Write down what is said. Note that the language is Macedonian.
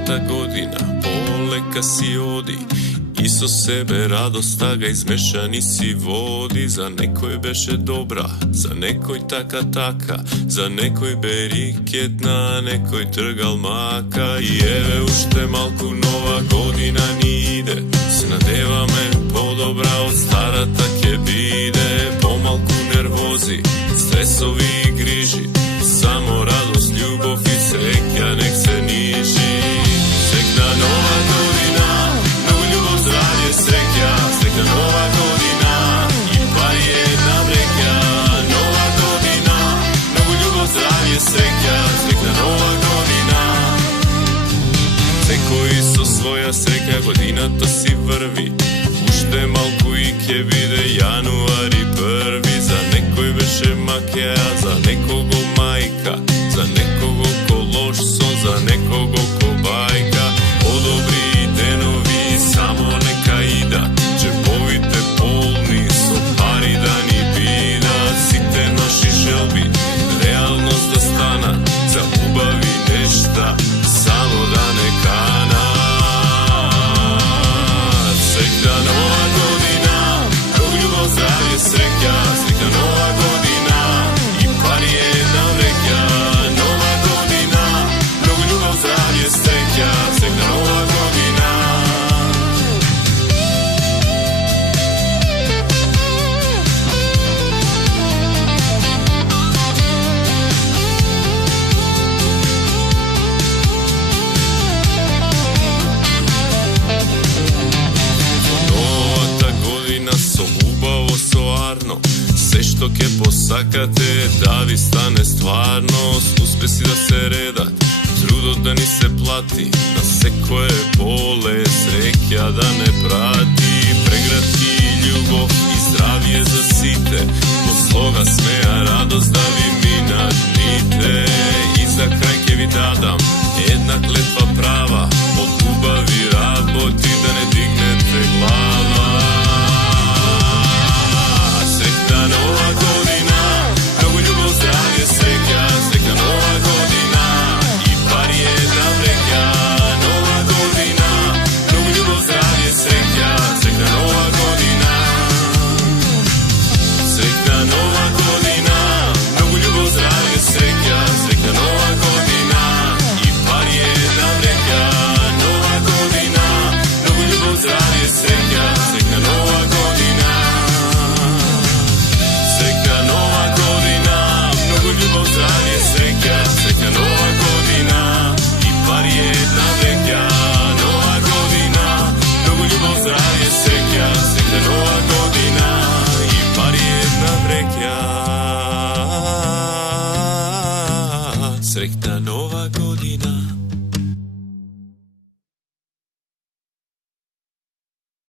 Новата година полека си оди и со себе радоста га измешани си води. За некој беше добра, за некој така, за некој бе рикетна, некој тргал мака. И еве уште малку нова година ни иде, се надеваме подобра од старата ќе биде. Помалку нервози, стресови и грижи, само радост, љубов и среќа нек се нижи. Среќна нова година, многу љубов, здравје, среќа. Среќна нова година и пари една вреќа. Нова година, многу љубов, здравје, среќа. Среќна нова година. Секој со своја среќа годината си врви, уште малку и ќе биде јануари први. За некој беше макеа, за некого мајка, за некого ко лош сон, за некого ко бајка. Подобри денови само нека ида, джеповите полни со пари да ни бидат. Сите наши желби реалност да станат, за убави нешта само да не канат. Среќна нова година, многу љубов, здравје, среќа. Среќна нова година и пари една вреќа. Нова година, многу љубов, здравје, среќа. Среќна нова година. Новата година со убаво, со арно, се што ќе посакате да ви стане стварност. Успеси да се редат, трудот да ни се плати, на секое поле среќа да не прати. Прегратки, љубов и здравје за сите, по слога, смеа, радост да ви минат дните. И за крај ќе ви дадам една клетва